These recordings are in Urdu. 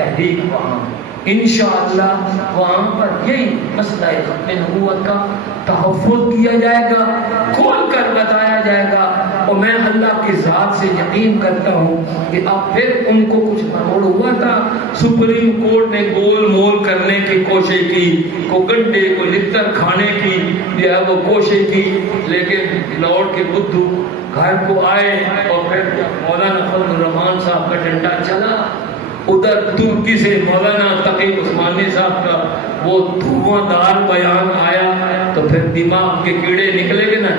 تحریک وہاں انشاءاللہ وہاں پر یہی مسئلہ ختم نبوت کا تحفظ کیا جائے گا، کھول کر بتایا جائے گا۔ اور میں اللہ کی ذات سے یقین کرتا ہوں کہ اب پھر ان کو کچھ مروڑ ہوا تھا، سپریم کورٹ نے گول مول کرنے کی کوشش کی، کو گنڈے کو لتر کھانے کی جو ہے وہ کوشش کی، لیکن لوٹ کے بدھو گھر کو آئے اور پھر مولانا فضل الرحمان صاحب کا ڈنڈا چلا، ادھر ترکی سے مولانا تقی عثمانی صاحب کا وہ دھواں دار بیان آیا، تو پھر دماغ کے کیڑے نکلے گے نا،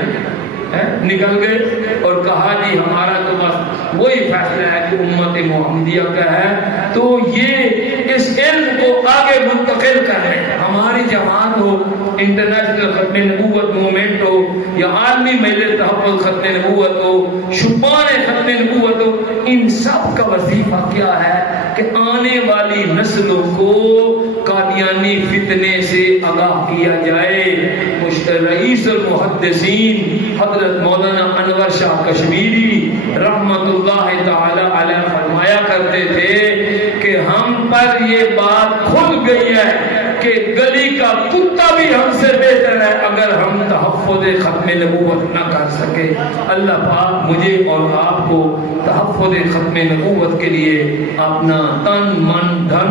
نکل گئے اور کہا جی ہمارا تو بس وہی فیصلہ ہے کہ امت محمدیہ کا ہے، تو یہ اس علم کو آگے منتقل کریں۔ ہماری جماعت ہو، انٹرنیشنل ختم نبوت موومنٹ ہو، یا عالمی میلے تحفظ ختم نبوت ہو، شبان ختم نبوت ہو، ان سب کا وظیفہ کیا ہے کہ آنے والی نسلوں کو قادیانی فتنے سے آگاہ کیا جائے۔ رئیس المحدثین حضرت مولانا انور شاہ کشمیری رحمت اللہ تعالی علیہ فرمایا کرتے تھے کہ ہم پر یہ بات کھل گئی ہے کہ گلی کا کتا بھی ہم سے بہتر ہے اگر ہم تحفظ ختم نبوت نہ کر سکے۔ اللہ پاک مجھے اور آپ کو تحفظ ختم نبوت کے لیے اپنا تن من دھن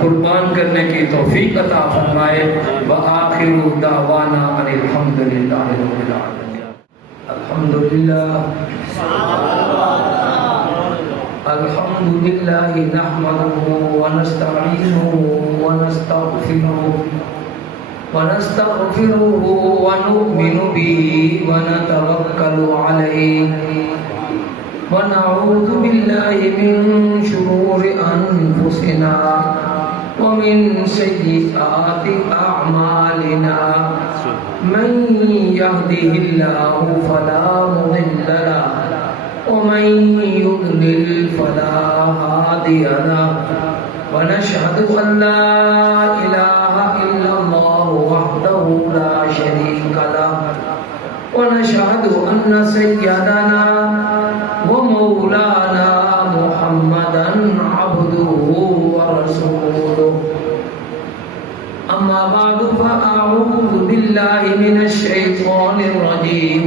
قربان کرنے کی توفیق عطا فرمائے۔ وآخر دعوانا ان الحمد للہ رب العالمین۔ الحمد للہ الحمد للہ نحمده ونستعینه ونستغفره ونؤمن به ونتوکل علیہ ونعوذ باللہ من شرور انفسنا ومن سیئات اعمالنا من يهده الله فلا مضل له ومن يضلل فلا هادي له ونشهد أن لا إله إلا الله وحده لا شريك له ونشهد أن سيدنا ومولانا محمدا عبده ورسوله أما بعد فأعوذ بالله من الشيطان الرجيم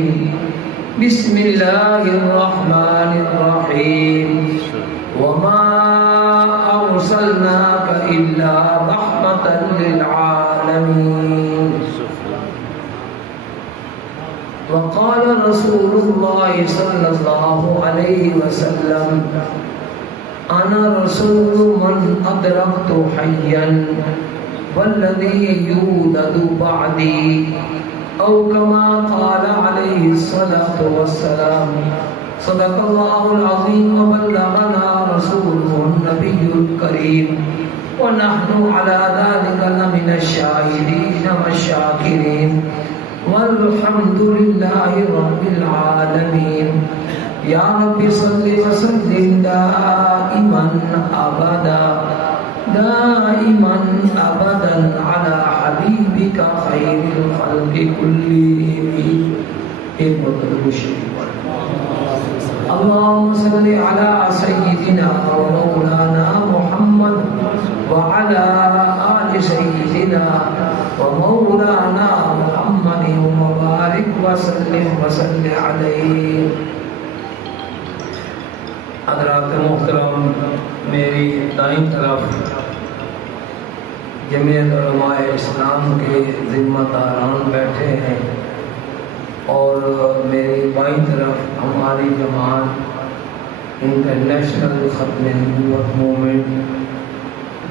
بسم الله الرحمن الرحيم وما أرسلناك إلا رحمة للعالمين وقال رسول الله صلى الله عليه وسلم أنا رسول من أدركت حيا والذي يولد بعدي أو كما قال عليه الصلاة والسلام صدق الله العظيم وبلغنا رسوله النبي الكريم ونحن على ذلك لمن الشاهدين والشاكرين والحمد لله رب العالمين يا رب صل وسلم دائما أبدا على حبيبك خير الخلق كلهم اللهم صل على سيدنا ومولانا محمد وعلى آل سيدنا ومولانا محمد وبارك وسلم عليه۔ حضرات محترم، میری دائیں طرف جمعیت علماء اسلام کے ذمہ داران بیٹھے ہیں اور میری بائیں طرف ہماری جماعت انٹرنیشنل ختم نبوت موومنٹ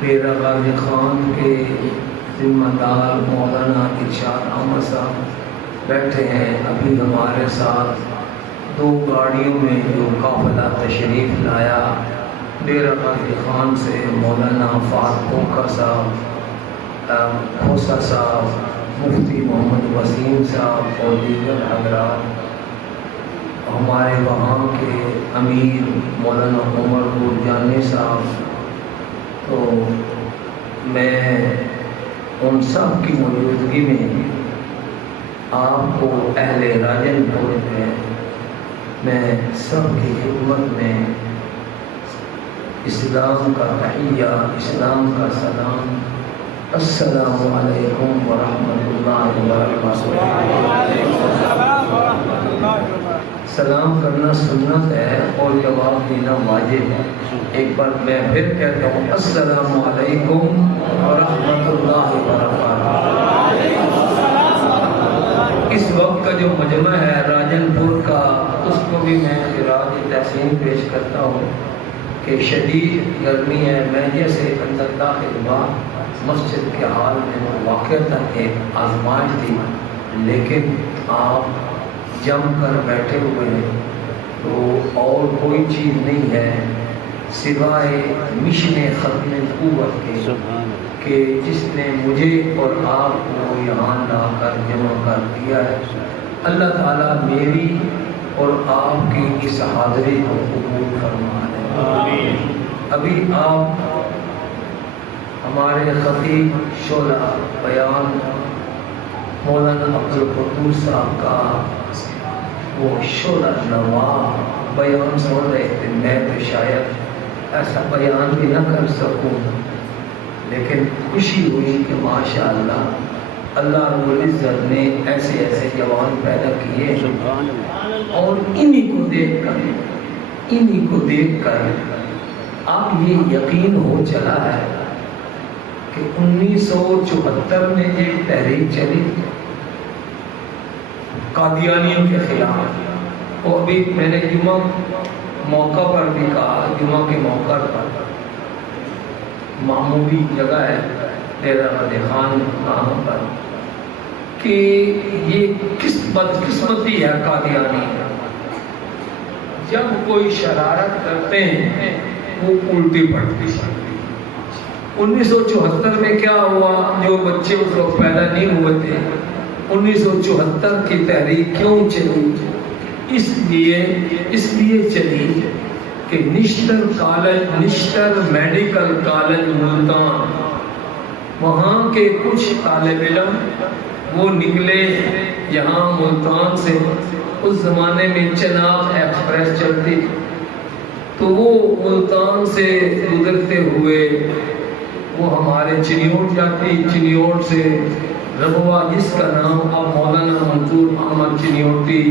ڈیرہ غازی خان کے ذمہ دار مولانا ارشاد احمد صاحب بیٹھے ہیں۔ ابھی ہمارے ساتھ دو گاڑیوں میں جو قافلہ تشریف لایا ڈیرہ غازی خان سے مولانا فاروق کوکا صاحب، کھوسا صاحب، مفتی محمد وسیم صاحب اور دیگر حضرات، ہمارے وہاں کے امیر مولانا عمر گورجانی صاحب، تو میں ان سب کی موجودگی میں آپ کو اہل راجن پور میں سب کی خدمت میں اسلام کا تحیہ، اسلام کا سلام، السلام علیکم ورحمۃ اللہ وبرکاتہ۔ سلام کرنا سنت ہے اور جواب دینا واجب ہے۔ ایک بار میں پھر کہتا ہوں، السلام علیکم ورحمۃ اللہ وبرکاتہ۔ اس وقت کا جو مجمع ہے راجن پور کا، اس کو بھی میں خراج تحسین پیش کرتا ہوں کہ شدید گرمی ہے۔ میں جیسے اندر داخل ہوا مسجد کے حال میں واقعتاً ایک آزمائش تھی، لیکن آپ جم کر بیٹھے ہوئے ہیں تو اور کوئی چیز نہیں ہے سوائے مشن ختم قوت کے کہ جس نے مجھے اور آپ کو یہاں لا کر جمع کر دیا ہے۔ اللہ تعالیٰ میری اور آپ کی اس حاضری کو قبول فرما لے۔ ابھی آپ ہمارے خطیب شعلہ بیان مولانا عبدالقدوس صاحب کا وہ شعلہ نوا بیان سن رہے تھے۔ میں تو شاید ایسا بیان بھی نہ کر سکوں، لیکن خوشی ہوئی کہ ماشاءاللہ اللہ رب العزت نے ایسے ایسے جوان پیدا کیے، اور انہی کو دیکھ کر اب یہ یقین ہو چلا ہے کہ 1974 میں ایک تحریک چلی قادیانیوں کے خلاف، اور ابھی میں نے جمعہ موقع پر بھی کہا، جمعہ کے موقع پر معمولی جگہ ہے ڈیرہ غازی خان وہاں پر، کہ یہ کس بدقسمتی ہے قادیانی، جب کوئی شرارت کرتے ہیں وہ الٹی پڑتی۔ 1974 میں کیا ہوا، جو بچے اس وقت پیدا نہیں ہوئے تھے، 1974 کی تحریک کیوں چلی؟ اس لیے چلی کہ نشتر میڈیکل کالج ملتان، وہاں کے کچھ طالب علم وہ نکلے یہاں ملتان سے، اس زمانے میں چناب ایکسپریس چلتی، تو وہ ملتان سے گزرتے ہوئے وہ ہمارے چنیوٹ جاتی، چنیوٹ سے ربوہ، جس کا نام اب مولانا منظور احمد چنیوٹی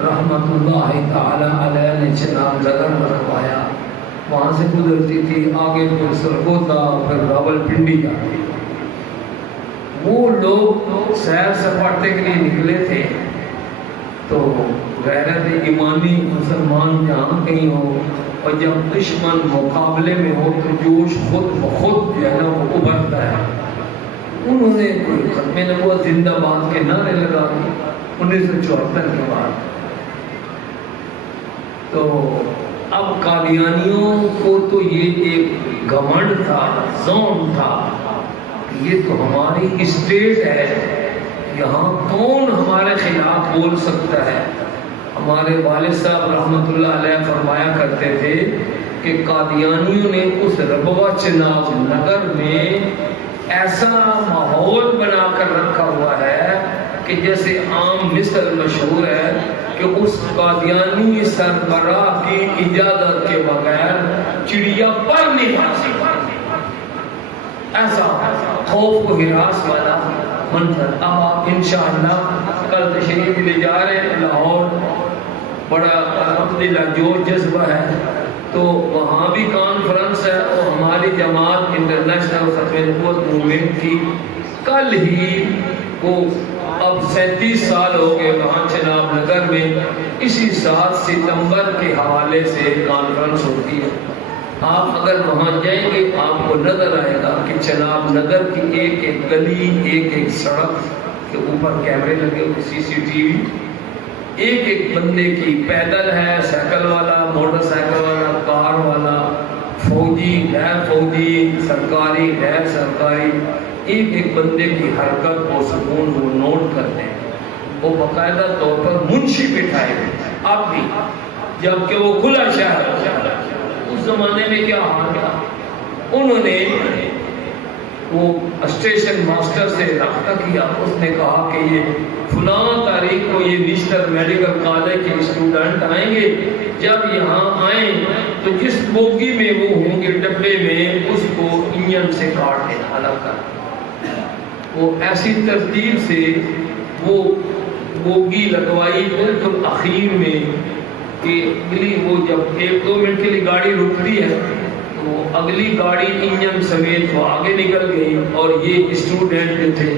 رحمت اللہ تعالی علیہ نے چناب نگر میں رکھوایا، وہاں سے گزرتی تھی، آگے پھر سرگودا، پھر راولپنڈی جاتی۔ وہ لوگ سیر سپاٹے کے لیے نکلے تھے، تو غیرت ایمانی مسلمان جہاں کہیں ہو اور جب دشمن مقابلے میں ہو تو جوش خود بخود جو ہے نا وہ ابھرتا ہے۔ انہوں نے کوئی ختم نبوت زندہ باد کے نعرے لگا دی 1974 کے بعد۔ تو اب قادیانیوں کو تو یہ ایک گھمنڈ تھا، زون تھا، یہ تو ہماری اسٹیٹ ہے، یہاں کون ہمارے خلاف بول سکتا ہے۔ ہمارے والد صاحب رحمت اللہ علیہ فرمایا کرتے تھے کہ قادیانیوں نے اس ربوہ چناب نگر میں ایسا ماحول بنا کر رکھا ہوا ہے کہ جیسے عام مثل مشہور ہے کہ اس قادیانی سربراہ کی اجازت کے بغیر چڑیا پر نہیں آ سکتی، ایسا خوف و ہراس والا منظر۔ اب آپ انشاءاللہ کل تشریف لے جا رہے ہیں لاہور، بڑا الحمدللہ جوش جذبہ ہے، تو وہاں بھی کانفرنس ہے، اور ہماری جماعت انٹرنیشنل ختم نبوت موومنٹ کی کل ہی وہ اب 37 سال ہو گئے وہاں چناب نگر میں، اسی 7 ستمبر کے حوالے سے کانفرنس ہوتی ہے۔ آپ اگر وہاں جائیں گے آپ کو نظر آئے گا کہ چناب نگر کی ایک ایک گلی، ایک ایک سڑک کے اوپر کیمرے لگے ہوئے، CCTV، ایک ایک بندے کی پیدل ہے، سائیکل والا، موٹر سائیکل والا، کار والا، فوجی، غیر فوجی، سرکاری، غیر سرکاری، ایک ایک بندے کی حرکت و سکون وہ نوٹ کرتے ہیں۔ وہ باقاعدہ طور پر منشی بٹھائے ہوئے اب بھی، جبکہ وہ کھلا شہر ہے۔ اس زمانے میں کیا حال تھا، انہوں نے وہ اسٹیشن ماسٹر سے رابطہ کیا، اس نے کہا کہ یہ فلاں تاریخ کو یہ نشتر میڈیکل کالج کے اسٹوڈنٹ آئیں گے، جب یہاں آئیں تو جس بوگی میں وہ ہوں گے ڈبے میں اس کو انجن سے کاٹ دینا الگ کر۔ وہ ایسی ترتیب سے وہ بوگی لگوائی بالکل اخیر میں کہ اگلی وہ جب 1-2 منٹ کے لیے گاڑی رکتی ہے تو اگلی گاڑی انجن سمیت وہ آگے نکل گئی، اور یہ اسٹوڈنٹ جو تھے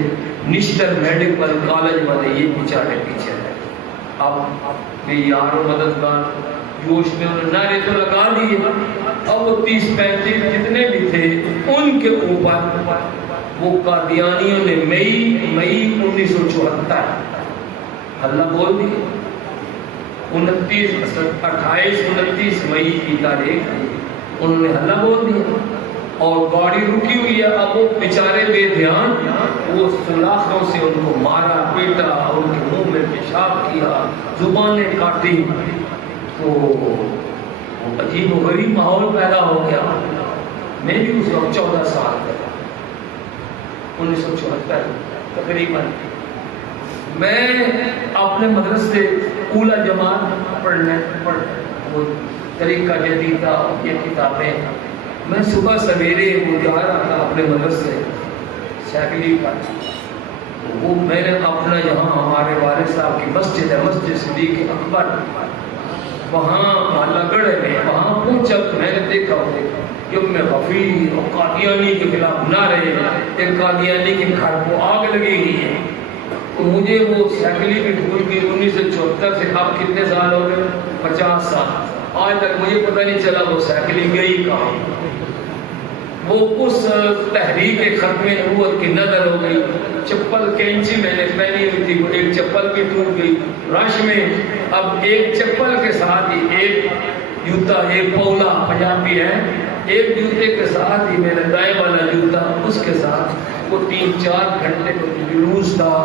نشتر میڈیکل کالج والے یہ بیچارے پیچھے رہے۔ اب یہ یار و مددگار جوش میں انہوں نے نعرے تو لگا دیے، اب وہ 30-35 جتنے بھی تھے ان کے اوپر وہ قادیانیوں نے مئی 1974 حملہ بول دیے۔ 28-29 مئی کی تاریخ انہوں نے حملہ بول دیا اور گاڑی رکی ہوئی ہے۔ اب وہ بیچارے بے دھیان، وہ سلاخوں سے ان کو مارا پیٹا، ان کے منہ میں پیشاب کیا، زبانیں کاٹی، تو عجیب و غریب ماحول پیدا ہو گیا۔ میں بھی اس وقت 14 سال کا تھا، 1974 تقریباً۔ میں اپنے مدرسے اولا جماعت پڑھنے وہ طریقہ جدید تھا، یہ کتابیں میں صبح سویرے وہ جا رہا تھا اپنے مدرسے سائیکلی پر۔ وہ میں نے اپنا جہاں ہمارے والد صاحب کی مسجد ہے، مسجد صدیق اکبر، وہاں محلہ گڑھ میں وہاں پہنچا تو میں نے دیکھا کہ میں غفیر اور قادیانی کے خلاف نہ رہے، ایک قادیانی کے گھر کو آگ لگی ہوئی ہے۔ تو مجھے وہ سائیکلی بھی ڈھول گئی 1974 سے، اب کتنے سال ہو گئے؟ 50 سال۔ آج تک مجھے پتہ نہیں چلا وہ سائیکلی گئی کہاں۔ وہ اس تحریک ختم نبوت کی نظر ہو گئی۔ چپل کینچی میں نے پہنی ہوئی تھی، وہ ایک چپل بھی ٹوٹ گئی رش میں۔ اب ایک چپل کے ساتھ ہی ایک جوتا، ایک پولا پنجابی ہے، ایک جوتے کے ساتھ ہی میرا دائیں والا جوتا، اس کے ساتھ وہ 3-4 گھنٹے کا جلوس تھا،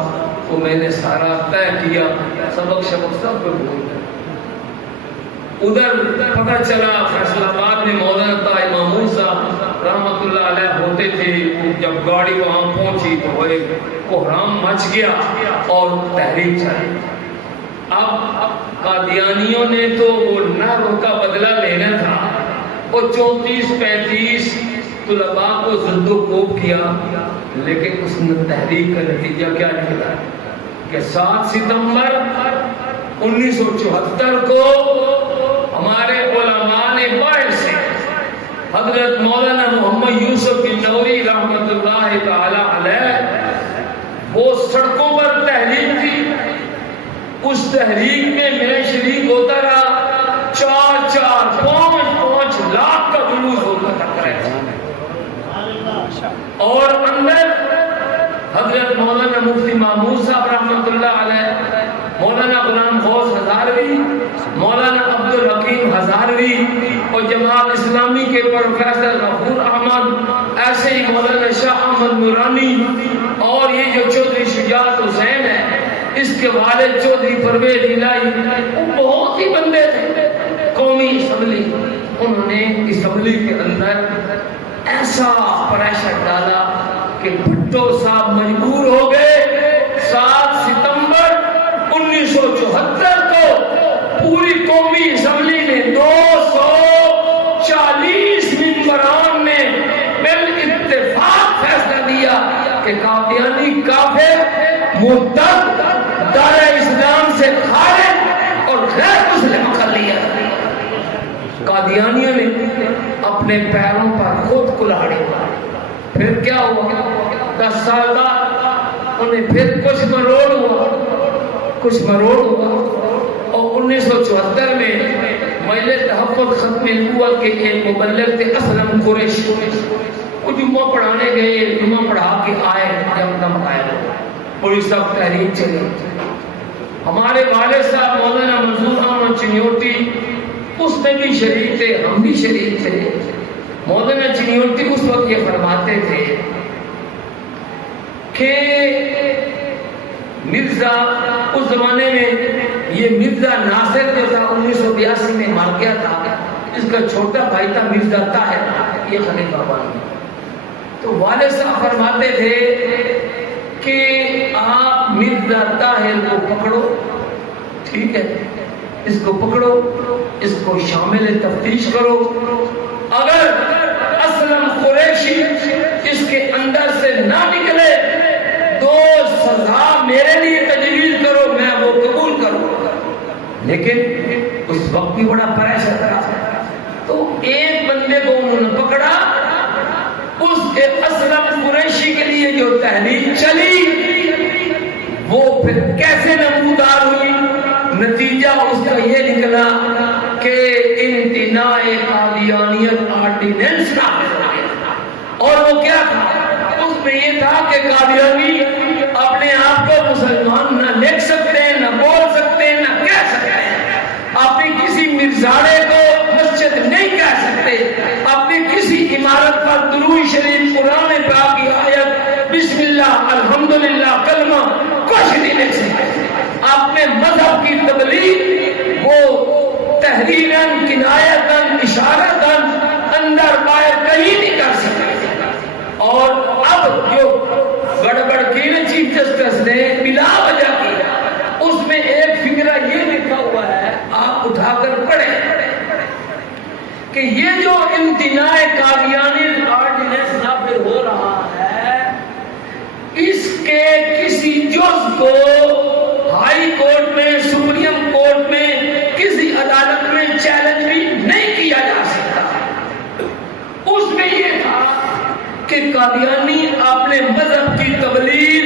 وہ میں نے سارا طے کیا، سبق سب کو بھول گیا۔ ادھر پتہ چلا فیصل آباد میں مولانا طاہر محمود صاحب رحمۃ اللہ علیہ ہوتے تھے، جب گاڑی وہاں پہنچی تو وہ ایک کوہرام مچ گیا اور تحریک چلی۔ اب قادیانیوں نے تو وہ نہ روکا، بدلہ لینا تھا، وہ 34-35 طلباء کو زد و کوب کیا، لیکن اس تحریک کا نتیجہ کیا نکلا کہ 7 ستمبر 1974 کو ہمارے علماء نے باہر سے حضرت مولانا محمد یوسف بن نوری رحمۃ اللہ تعالی علیہ وہ سڑکوں پر تحریک تھی، اس تحریک میں میں شریک ہوتا رہا، 4-5 لاکھ کا جلوس ہوتا تھا، اور اندر حضرت مولانا مفتی محمود صاحب رحمۃ اللہ علیہ، مولانا غلام غوث ہزاروی، مولانا عبد الحکیم ہزاروی اور جماعت اسلامی کے پروفیسر غفور احمد، ایسے ہی مولانا شاہ احمد نورانی، اور یہ جو چودھری شجاعت حسین ہے اس کے والد چودھری پرویز الہی، وہ بہت ہی بندے تھے۔ قومی اسمبلی، انہوں نے اسمبلی کے اندر ایسا پریشر ڈالا کہ بھٹو صاحب مجبور ہو گئے 7 ستمبر 1974 کو پوری قومی اسمبلی نے 240 ممبران نے بالاتفاق فیصلہ دیا کہ قادیانی کافر، مرتد، دار اسلام سے خارج اور غیر مسلم کر لیا۔ قادیانیوں نے اپنے پیروں پر خود کلاڑی ماری۔ پھر کیا ہوا؟ 10 سال بعد انہیں پھر کچھ مروڑ ہوا اور 1974 میں مجلس تحفظ ختم نبوت کے ایک مبلغ تھے اسلم قریشی، وہ جمعہ پڑھانے گئے، جمعہ پڑھا کے آئے، جب دم آئے بڑی سخت تحریک چلی۔ ہمارے والد صاحب مولانا منظور احمد چنیوٹی اس میں بھی شریک تھے، ہم بھی شریک تھے۔ مولانا چنیوٹی اس وقت یہ فرماتے تھے کہ مرزا اس زمانے میں یہ مرزا ناصر جو تھا 1982 میں مار گیا تھا، اس کا چھوٹا بھائی تھا مرزا طاہر، یہ خلیفہ بن گیا۔ تو تو والد صاحب فرماتے تھے کہ آپ مرزا طاہر کو پکڑو، ٹھیک ہے، اس کو پکڑو، اس کو شامل تفتیش کرو، اگر اسلم قریشی اس کے اندر سے نہ نکلے تو سزا میرے لیے تجویز کرو، میں وہ قبول کروں۔ لیکن اس وقت بھی بڑا پریشر تھا، تو ایک بندے کو انہوں نے پکڑا، اس کے اسلم قریشی کے لیے جو تحریک چلی وہ پھر کیسے نمودار ہوئی؟ نتیجہ اس کا یہ نکلا کہ امتناع قادیانیت آرڈیننس نافذ ہو گیا۔ اور وہ کیا تھا؟ اس میں یہ تھا کہ قادیانی اپنے آپ کو مسلمان نہ لکھ سکتے، نہ بول سکتے، نہ کہہ سکتے، اپنی کسی مرزاڑے کو مسجد نہیں کہہ سکتے، اپنی کسی عمارت پر درود شریف قرآن پاک کی آیت بسم اللہ الحمدللہ کلمہ کچھ نہیں لکھ سکتے، اپنے مذہب کی تبلیغ وہ تحریراً کنایتاً اشارتاً اندر باہر کہیں نہیں کر سکتے۔ اور اب جو گڑبڑ کی نا چیف جسٹس نے بلا وجہ کی، اس میں ایک فکرہ یہ لکھا ہوا ہے، آپ اٹھا کر پڑھیں کہ یہ جو امتناع قادیانی آرڈیننس نافذ ہو رہا ہے، اس کے کسی جز کو ہائی کورٹ میں، سپریم کورٹ میں، کسی عدالت میں چیلنج بھی نہیں کیا جا سکتا۔ اس میں یہ تھا کہ قادیانی اپنے مذہب کی تبلیغ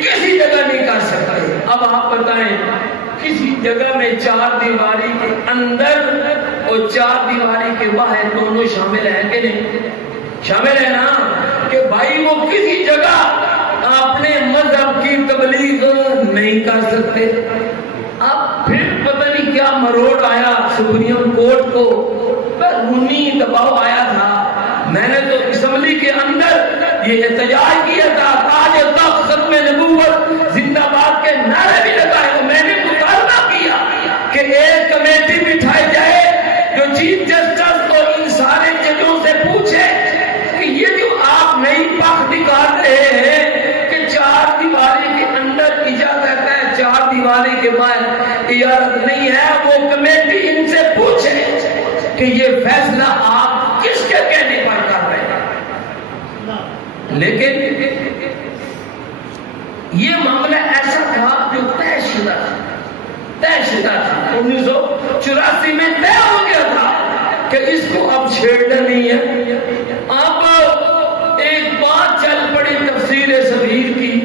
کسی جگہ نہیں کر سکتے۔ اب آپ بتائیں کسی جگہ میں چار دیواری کے اندر اور چار دیواری کے باہر دونوں شامل ہیں کہ نہیں؟ شامل ہے نا، کہ بھائی وہ کسی جگہ اپنے مذہب کی تبلیغ نہیں کر سکتے۔ اب پھر پتہ نہیں کیا مروڑ آیا سپریم کورٹ کو، قانونی دباؤ آیا تھا۔ میں نے تو اسمبلی کے اندر یہ احتجاج کیا تھا، تاج و تخت ختم نبوت زندہ باد کے نعرے بھی لگائے، تو میں نے مطالبہ کیا کہ ایک کمیٹی بٹھائی جائے جو چیف جسٹس اور ان سارے ججوں سے پوچھے کہ یہ جو آپ نئی پخ نکال رہے ہیں کہ چار دیواری کے اندر اجازت ہے، چار دیواری کے باہر اجازت نہیں ہے، وہ کمیٹی ان سے پوچھے کہ یہ فیصلہ آپ کس کے کہنے پر کر رہے ہیں۔ لیکن یہ معاملہ ایسا تھا جو طے شدہ تھا، 1984 میں طے ہو گیا تھا کہ اس کو اب چھیڑنا نہیں ہے۔ اب ایک بات چل پڑی تفسیر صغیر کی،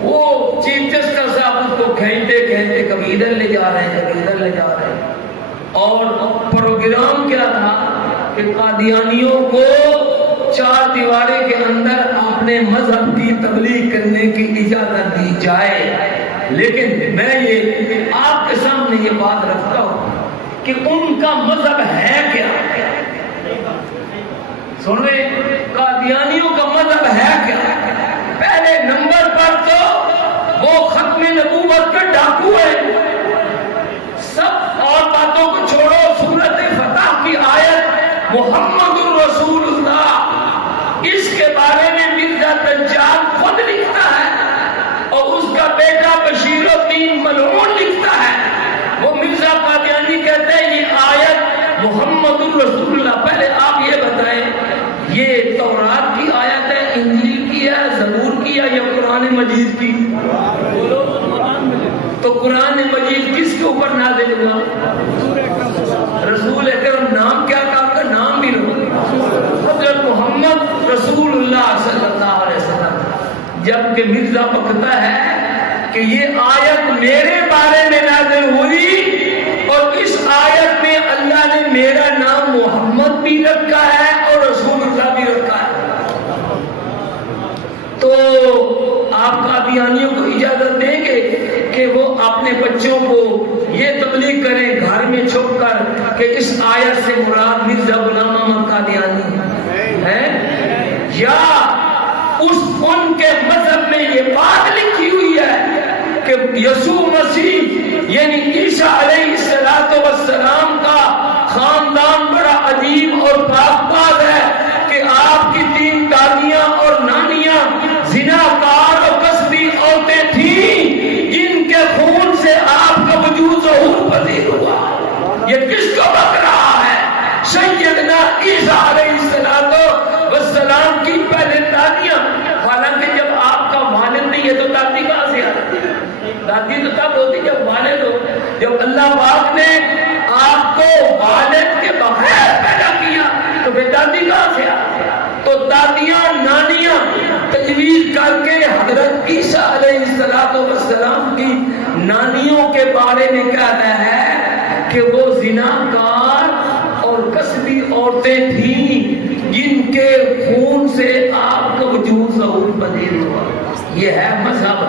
وہ چیف جسٹس صاحب اس کو کھینچتے کبھی ادھر لے جا رہے ہیں، کبھی ادھر لے جا رہے ہیں، اور پروگرام کیا تھا کہ قادیانیوں کو چار دیوارے کے اندر اپنے مذہب کی تبلیغ کرنے کی اجازت دی جائے۔ لیکن میں یہ آپ کے سامنے یہ بات رکھتا ہوں کہ ان کا مذہب ہے کیا؟ سن رہے، قادیانیوں کا مذہب ہے کیا؟ پہلے نمبر پر تو وہ ختم نبوت کے ڈاکو ہے۔ سب اور باتوں کو چھوڑو، سورۃ فتح کی آیت محمد الرسول اللہ، اس کے بارے میں مرزا دجال خود لکھتا ہے اور اس کا بیٹا بشیر الدین ملعون لکھتا ہے۔ وہ مرزا قادیانی کہتے ہیں یہ آیت محمد الرسول اللہ۔ پہلے آپ یہ بتائیں یہ تورات کی آیت ہے، انجیل کی ہے، زبور کی ہے یا قرآن مجید کی؟ بولو تو قرآن مجید کس کے اوپر نازل ہوا؟ رسول اکرم، نام کیا تھا آپ کا؟ نام بھی لو، حضرت محمد رسول اللہ صلی اللہ علیہ وسلم۔ جبکہ مرزا بکتا ہے کہ یہ آیت میرے بارے میں نازل ہوئی اور اس آیت میں اللہ نے میرا نام محمد بھی رکھا ہے اور رسول اللہ بھی رکھا ہے۔ تو آپ قادیانیوں کو اجازت دیں گے کہ وہ اپنے بچوں کو یہ تبلیغ کریں گھر میں چھپ کر کہ اس آیت سے مراد مرزا غلام محمد قادیانی ہے، یا ان کے مذہب میں یہ بات لکھی ہوئی ہے کہ یسوع مسیح یعنی عیسیٰ علیہ السلام کا خاندان بڑا عجیب اور پاک باز ہے کہ آپ کی تین دادیاں دادیاں نانیاں تجویز کر کے حضرت عیسیٰ علیہ السلام کی نانیوں کے بارے میں کہتا ہے کہ وہ زناکار اور کسبی عورتیں تھیں جن کے خون سے آپ کا وجود ظہور پذیر ہوا. یہ ہے مذہب.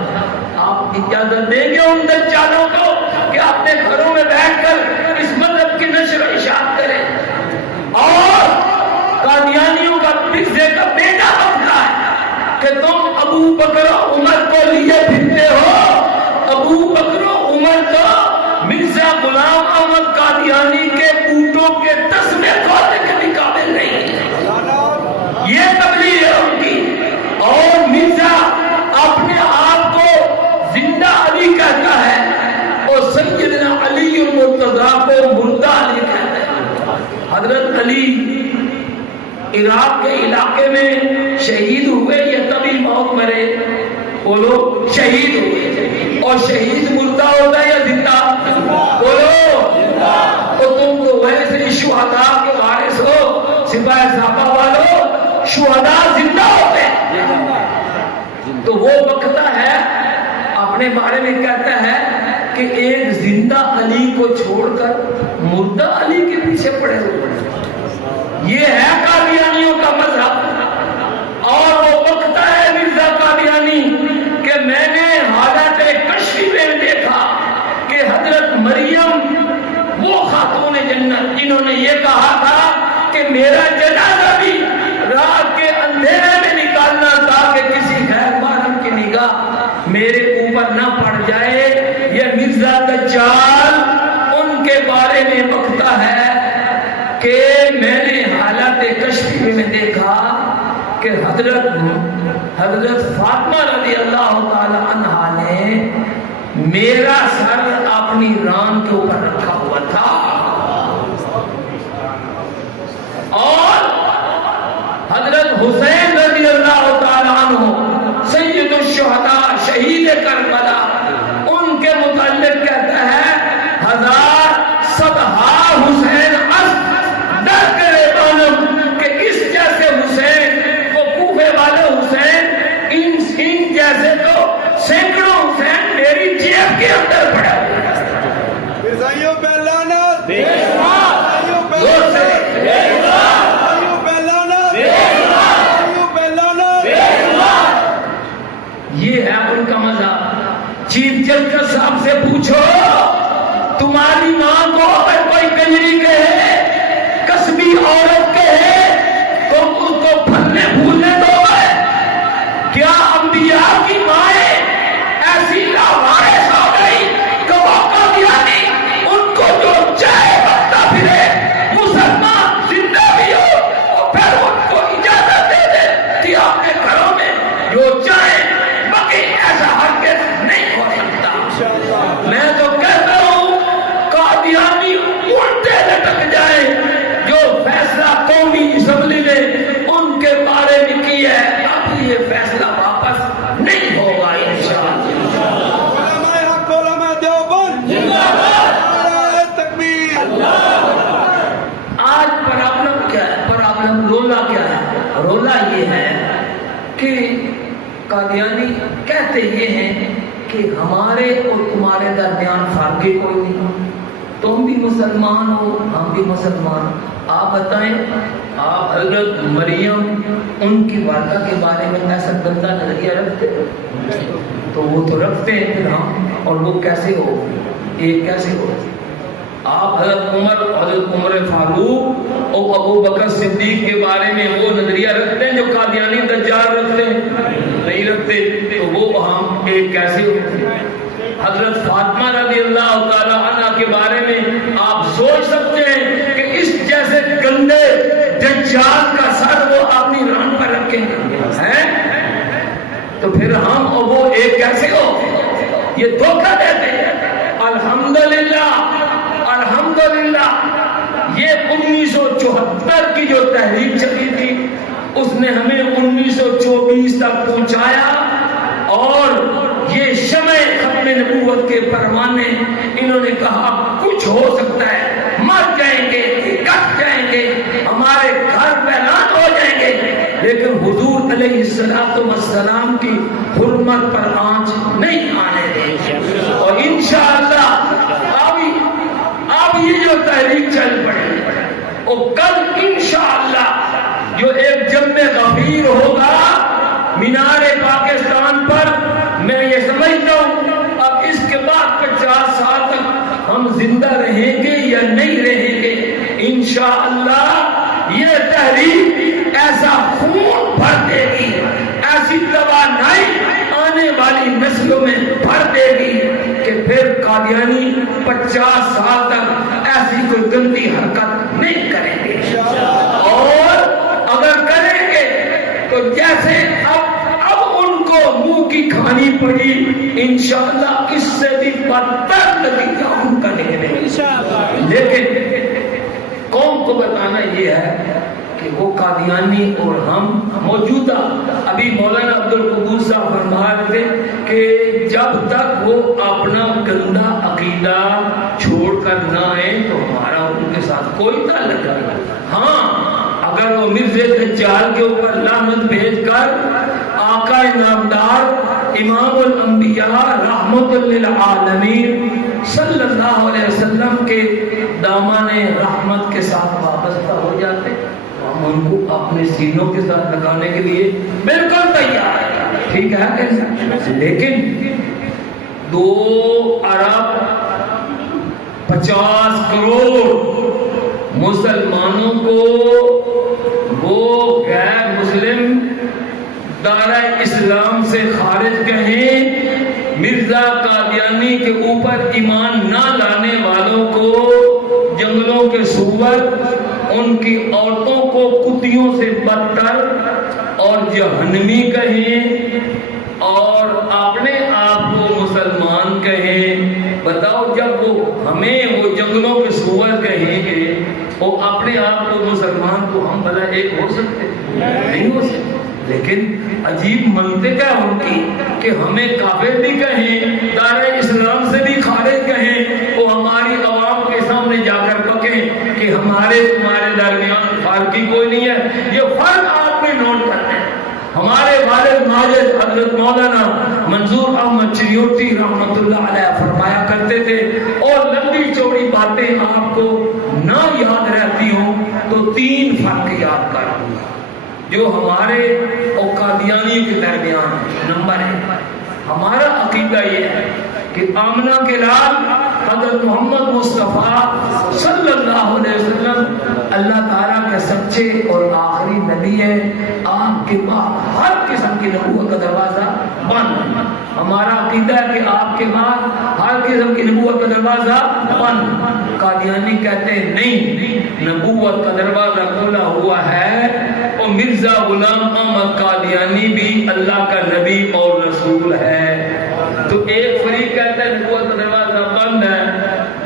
آپ اجازت دیں گے ان دجالوں کو کہ اپنے گھروں میں بیٹھ کر اس مذہب کی نشر و اشاعت کریں؟ اور قادیانیوں کا مرزے کا بیٹا بنتا ہے کہ تم ابو بکر و عمر کو لیے پھرتے ہو. ابو بکر و عمر تو مرزا غلام احمد قادیانی کے اونٹوں کے تسمے کھولنے کے بھی قابل نہیں. یہ تبلیغ ہے ان کی. اور مرزا اپنے آپ کو زندہ علی کہتا ہے اور سیدنا علی المرتضیٰ کو مردہ علی کہتا ہے. حضرت علی عراق کے علاقے میں شہید ہوئے یا تبھی موت مرے؟ بولو شہید ہوئے. اور شہید مردہ ہوتا ہے یا زندہ؟ بولو. تو تم تو ویسے شہداء کے وارث ہو. سپاہی صحابہ والو شہداء زندہ ہوتے ہیں. تو وہ بکتا ہے اپنے بارے میں کہتا ہے کہ ایک زندہ علی کو چھوڑ کر مردہ علی کے پیچھے پڑے ہوئے. یہ ہے قادیانیوں کا مذہب. اور وہ بکتا ہے مرزا قادیانی کہ میں نے حالت کشفی میں دیکھا کہ حضرت مریم وہ خاتون جنت جنہوں نے یہ کہا تھا کہ میرا جنازہ بھی رات کے اندھیرے میں نکالنا تاکہ کسی غیر محرم کی نگاہ میرے اوپر نہ پڑ جائے. یہ مرزا دجال ان کے بارے میں بکتا ہے کہ میں نے حالات کشفی میں دیکھا کہ حضرت فاطمہ رضی اللہ تعالی عنہا نے میرا سر اپنی ران کے اوپر رکھا ہوا تھا. اور حضرت حسین رضی اللہ تعالی عنہ سید الشہداء شہید کربلا ان کے متعلق کہتا ہے ہزار صدہا حسین ڈر کرے بانم کہ اس جیسے حسین وہ کوفے والے حسین ان جیسے تو سینکڑوں حسین میری جیب کے اندر پڑے ہوئے ہیں. یہ ہے ان کا مذہب. چیف جسٹس صاحب سے پوچھو تمہاری ماں کو اگر کوئی کنجری کہے کسبی عورت کہے تو اس کو پھلنے پھولنے دو گے؟ کیا انبیاء کی مائیں ایسی لاوارث ہو گئی کہ وہ قادیانی ان کو جو چاہے بکتا پھرے مسلمان زندہ بھی ہو اور پھر ان کو اجازت دے دے کہ اپنے گھروں میں جو چاہے باقی ایسا ہرگز نہیں ہو سکتا. میں تو کہتا ہوں قادیانی الٹے لٹک جائے. جو فیصلہ قومی اسمبلی نے ان کے بارے میں کیا ہے اب یہ فیصلہ واپس نہیں ہوگا انشاءاللہ. آج پرابلم کیا ہے؟ پرابلم رولا کیا ہے؟ رولا یہ ہے کہ قادیانی کہتے یہ ہیں کہ ہمارے اور تمہارے درمیان فرق کوئی نہیں. تم بھی مسلمان ہو ہم بھی مسلمان. آپ بتائیں آپ حضرت مریم ان کی والدہ کے بارے میں ایسا گندا نظریہ رکھتے ہو؟ تو وہ تو رکھتے ہیں پھر ہم. اور وہ کیسے ہو ایک کیسے ہو؟ آپ حضرت عمر فاروق اور ابو بکر صدیق کے بارے میں وہ نظریہ رکھتے ہیں جو قادیانی دجال رکھتے ہیں؟ نہیں رکھتے. تو وہ ہم ایک کیسے ہوتے ہیں؟ حضرت فاطمہ رضی اللہ تعالی عنہ کے بارے میں آپ سوچ سکتے ہیں کہ اس جیسے گندے دجال کا سر وہ اپنی ران پر رکھیں ہیں؟ تو پھر ہم اور وہ ایک کیسے ہو؟ یہ دھوکہ دیتے ہیں. الحمدللہ الحمدللہ یہ 1974 کی جو تحریک چلی تھی اس نے ہمیں 1924 تک پہنچایا. اور یہ شمع ختم نبوت کے پروانے انہوں نے کہا کچھ ہو سکتا ہے, مر جائیں گے, کٹ جائیں گے, ہمارے گھر ویران ہو جائیں گے, لیکن حضور علیہ السلام کی حرمت پر آنچ نہیں آنے دیں اور انشاءاللہ اب یہ جو تحریک چل پڑی اور کل انشاءاللہ جو ایک جم غفیر ہوگا مینار پاکستان پر، میں یہ سمجھتا ہوں اب اس کے بعد 50 سال تک ہم زندہ رہیں گے یا نہیں رہیں گے، انشاءاللہ یہ تحریک ایسا خون بھر دے گی، ایسی توانائی آنے والی نسلوں میں بھر دے گی کہ پھر قادیانی 50 سال تک ایسی کوئی گندی حرکت نہیں کریں گے، اور اگر کریں گے تو جیسے اب ان کو منہ کی کھانی پڑی، انشاءاللہ اس سے بھی بدتر نتیجہ ان کا نکلے گا۔ لیکن قوم کو بتانا یہ ہے کہ وہ قادیانی اور ہم موجودہ، ابھی مولانا عبدالقدوس صاحب فرما رہے تھے کہ جب تک وہ اپنا گندا عقیدہ چھوڑ کر نہ آئے تو ہمارا ان کے ساتھ کوئی تعلق نہیں۔ ہاں اگر وہ مرزا دجال کے اوپر لعنت بھیج کر آقا نامدار امام الانبیاء رحمت للعالمین صلی اللہ علیہ وسلم کے دامن رحمت کے ساتھ وابستہ ہو جاتے، ہم ان کو اپنے سینوں کے ساتھ لگانے کے لیے بالکل تیار ہے، ٹھیک ہے کیسا؟ لیکن 2 ارب 50 کروڑ مسلمانوں کو وہ غیر مسلم دارہ اسلام سے خارج کہیں، مرزا قادیانی کے اوپر ایمان نہ لانے والوں کو جنگلوں کے سور، ان کی عورتوں کو کتیوں سے بدتر اور جہنمی کہیں اور اپنے آپ کو مسلمان کہیں۔ بتاؤ جب وہ ہمیں وہ جنگلوں کے سور کہیں گے، وہ اپنے آپ کو مسلمان کو ہم بھلا ایک ہو سکتے نہیں ہو سکتے، لیکن عجیب منطق ہے ان کی کہ ہمیں کافر بھی کہیں، دارِ اسلام سے بھی خارج کہیں، وہ ہماری عوام کے سامنے جا کر پکیں کہ ہمارے تمہارے درمیان فرق ہی کوئی نہیں ہے۔ یہ فرق آپ نے نوٹ کرنا ہے۔ ہمارے والد ماجد حضرت مولانا منظور احمد چریوٹی رحمت اللہ علیہ فرمایا کرتے تھے، اور لمبی چوڑی باتیں آپ کو نہ یاد رہتی ہوں تو 3 فرق یاد کروں گا جو ہمارے اور قادیانی کے درمیان۔ نمبر 1، ہمارا عقیدہ یہ ہے کہ آمنہ کے لال حضرت محمد مصطفیٰ صلی اللہ علیہ وسلم اللہ تعالیٰ کے سچے اور آخری نبی ہے، آپ کے بعد ہر قسم کی نبوت کا دروازہ بند۔ ہمارا عقیدہ ہے کہ آپ کے بعد ہر قسم کی نبوت کا دروازہ بند۔ قادیانی کہتے ہیں نہیں، نبوت کا دروازہ کھلا ہوا ہے، اور مرزا غلام احمد قادیانی بھی اللہ کا نبی اور رسول ہے۔ تو ایک فریق کہتا ہے نبوت کا دروازہ بند ہے،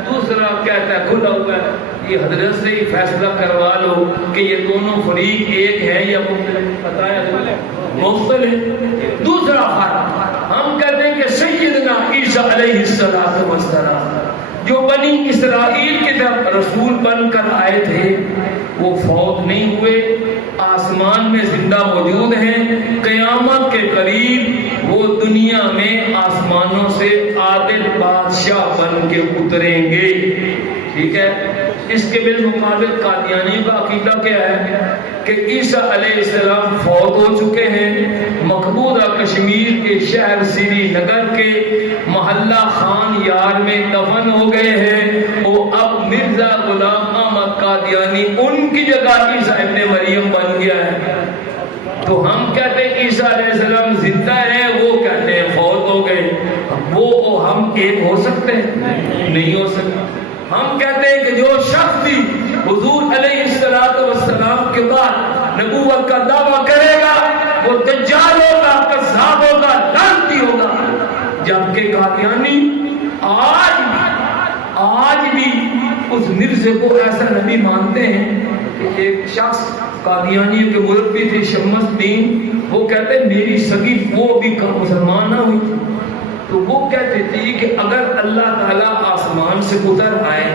دوسرا کہتا ہے کھلا ہوا ہے۔ یہ حضرت سے ہی فیصلہ کروا لو کہ یہ دونوں فریق ایک ہے یا مختلف، پتہ ہے مختلف۔ دوسرا فرق ہم کہتے ہیں کہ سیدنا عیسیٰ علیہ السلام جو بنی اسرائیل کی طرف رسول بن کر آئے تھے وہ فوت نہیں ہوئے، آسمان میں زندہ موجود ہیں، قیامت کے قریب وہ دنیا میں آسمانوں سے عادل بادشاہ بن کے اتریں گے، ٹھیک ہے۔ اس کے بالمقابل قادیانی کا عقیدہ کیا ہے کہ عیسیٰ علیہ السلام فوت ہو چکے ہیں، مقبوضہ کشمیر کے شہر سری نگر کے محلہ خان یار میں دفن ہو گئے ہیں، وہ اب مرزا غلام احمد قادیانی ان کی جگہ عیسیٰ ابن مریم بن گیا ہے۔ تو ہم کہتے ہیں عیسیٰ علیہ السلام زندہ ہیں، وہ کہتے ہیں فوت ہو گئے۔ وہ ہم ایک ہو سکتے ہیں؟ نہیں ہو سکتے۔ ہم کہتے ہیں کہ جو شخص بھی حضور علیہ السلام کے بعد نبوت کا دعویٰ کرے گا وہ دجال ہوگا، کذاب ہوگا، لعنتی ہوگا۔ جبکہ قادیانی آج بھی اس مرزے کو ایسا نبی مانتے ہیں کہ ایک شخص قادیانی کے مربی تھے شمس الدین، وہ کہتے ہیں میری سگی وہ بھی مسلمان نہ ہوئی، تو وہ کہتے تھے کہ اگر اللہ تعالیٰ آسمان سے اتر آئے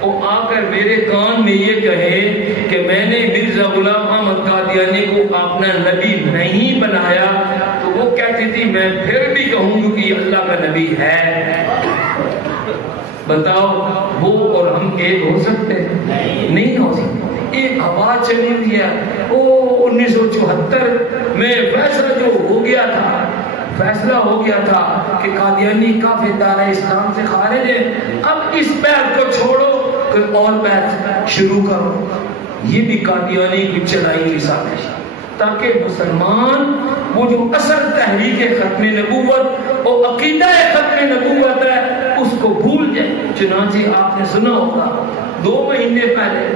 اور آ کر میرے کان میں یہ کہے کہ میں نے مرزا غلام احمد قادیانی کو اپنا نبی نہیں بنایا تو وہ کہتی تھی میں پھر بھی کہوں گی کہ یہ اللہ کا نبی ہے۔ بتاؤ وہ اور ہم ایک ہو سکتے ہیں؟ نہیں ہو سکتے۔ ایک ہوا چلی ہوئی ہے۔ 1974 میں فیصلہ جو ہو گیا تھا کہ قادیانی کافر دار اسلام سے خارج ہے، اب اس بیعت کو چھوڑو کوئی اور بیعت شروع کرو۔ یہ بھی قادیانی کی چلائی ہوئی سازش تاکہ مسلمان وہ جو اصل تحریک ختم نبوت اور عقیدہ ختم نبوت ہے اس کو بھول جائے۔ چنانچہ آپ نے سنا ہوگا 2 مہینے پہلے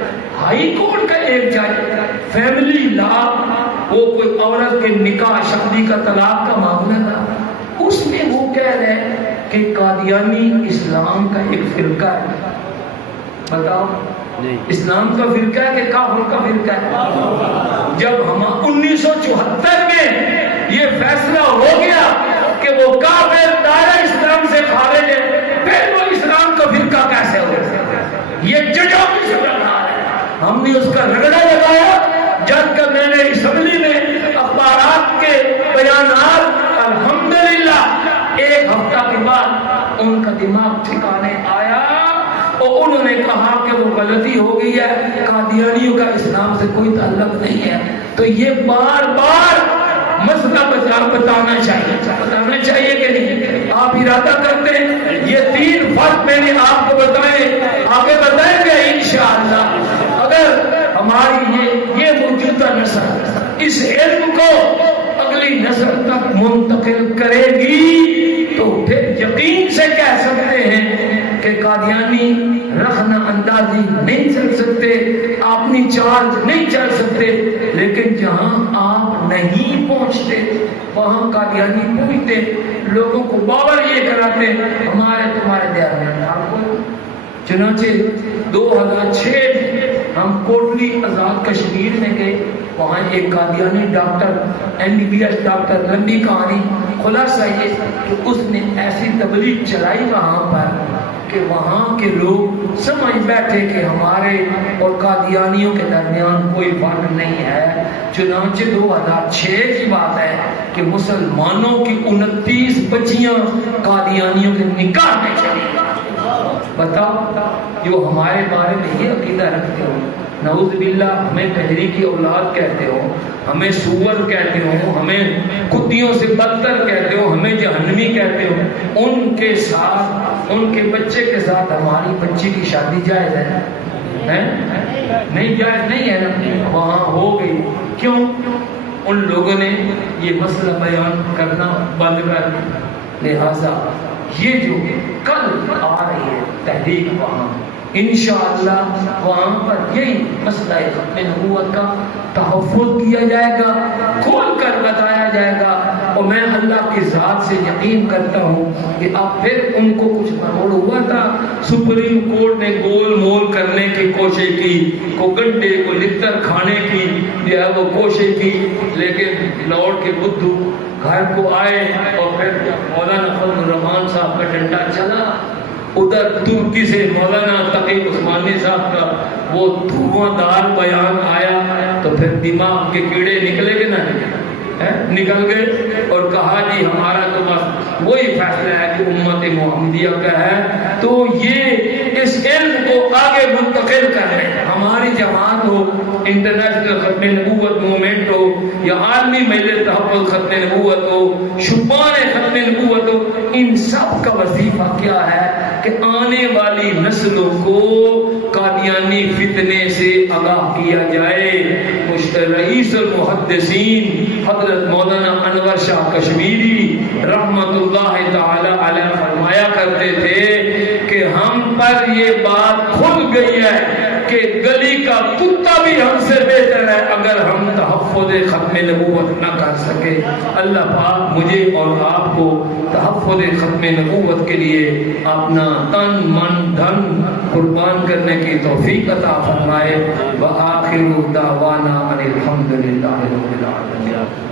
ہائی کورٹ کا ایک جج فیملی لا، وہ کوئی عورت کے نکاح شادی کا طلاق کا معاملہ تھا، اس میں وہ کہہ رہے کہ قادیانی اسلام کا ایک فرقہ ہے۔ بتاؤ اسلام کا فرقہ ہے کہ کافر کا فرقہ ہے؟ جب ہم 1974 میں یہ فیصلہ ہو گیا کہ وہ کافر دائرہ اسلام سے خارج ہے، پھر وہ اسلام کا فرقہ کیسے ہو گیا؟ یہ ججوں کی سمجھدار ہے۔ ہم نے اس کا رگڑا لگایا جب کہ میں نے اسمبلی میں اخبارات کے بیانات، الحمدللہ 1 ہفتہ کے بعد ان کا دماغ ٹھکانے آیا اور انہوں نے کہا کہ وہ غلطی ہو گئی ہے، قادیانیوں کا اسلام سے کوئی تعلق نہیں ہے۔ تو یہ بار بار مسئلہ بتانا چاہیے کہ نہیں؟ آپ ارادہ کرتے ہیں یہ 3 فرق میں نے آپ کو بتائے، آگے بتائیں گے انشاءاللہ۔ اگر ہماری یہ موجودہ نسل اس علم کو اگلی نسل تک منتقل کرے گی تو پھر یقین سے کہہ سکتے ہیں کہ قادیانی رخنہ اندازی نہیں چل سکتے، اپنی چارج نہیں چل سکتے، لیکن جہاں آپ نہیں پہنچتے وہاں قادیانی پہنچتے، لوگوں کو باور یہ کراتے ہمارے تمہارے درمیان آپ کو۔ چنانچہ 2006 ہم کوٹلی آزاد کشمیر میں گئے، وہاں ایک قادیانی ڈاکٹر MBBS ڈاکٹر، لمبی کہانی، خلاصہ یہ کہ اس نے ایسی تبلیغ چلائی وہاں پر کہ وہاں کے لوگ سمجھ بیٹھے کہ ہمارے اور قادیانیوں کے درمیان کوئی فرق نہیں ہے۔ چنانچہ 2006 کی بات ہے کہ مسلمانوں کی 29 بچیاں قادیانیوں کے نکاح میں چلی۔ بتاؤ جو ہمارے بارے میں یہ عقیدہ رکھتے ہو، نعوذ باللہ ہمیں پہری کی اولاد کہتے ہو، ہمیں سور کہتے ہو، ہمیں کتیوں سے بدتر کہتے ہو، ہمیں جہنمی کہتے ہو، ان کے ساتھ، ان کے بچے کے ساتھ ہماری بچی کی شادی جائز ہے؟ نہیں جائز نہیں ہے نا، وہاں ہو گئی۔ کیوں؟ ان لوگوں نے یہ مسئلہ بیان کرنا بند کر دیا۔ لہذا یہ جو کل آ رہی ہے تحریک، وہاں انشاءاللہ وہاں پر یہی مسئلہ ختم نبوت کا تحفظ کیا جائے گا، کھول کر بتایا جائے گا، اور میں اللہ کی ذات سے یقین کرتا ہوں کہ اب پھر ان کو کچھ مروڑ ہوا تھا، سپریم کورٹ نے گول مول کرنے کی کوشش کی، کو گنڈے کو لکتر کھانے کی جو ہے وہ کوشش کی، لیکن لوٹ کے بدھو گھر کو آئے اور پھر مولانا فضل الرحمان صاحب کا ڈنڈا چلا، ادھر ترکی سے مولانا تقی عثمانی صاحب کا وہ دھواں دار بیان آیا تو پھر دماغ کے کیڑے نکلے گے نا، نکل گئے اور کہا جی ہمارا تو بس وہی فیصلہ ہے کہ امت محمدیہ کا ہے۔ تو یہ اس علم کو آگے منتقل کرنے، ہماری جماعت ہو، انٹرنیشنل ختم نبوت موومنٹ ہو یا عالمی میلے تحفظ ختم نبوت ہو، شبان ختم نبوت ہو، ان سب کا وظیفہ کیا ہے کہ آنے والی نسلوں کو قادیانی فتنے سے آگاہ کیا جائے۔ رئیس المحدثین حضرت مولانا انور شاہ کشمیری رحمت اللہ تعالی علیہ فرمایا کرتے تھے کہ ہم پر یہ بات کھل گئی ہے کہ گلی کا کتا بھی ہم سے بہتر ہے اگر ہم تحفظ ختم نبوت نہ کر سکے۔ اللہ پاک مجھے اور آپ کو تحفظ ختم نبوت کے لیے اپنا تن من دھن قربان کرنے کی توفیق عطا فرمائے۔ وآخر دعوانا الحمد للہ رب العالمین۔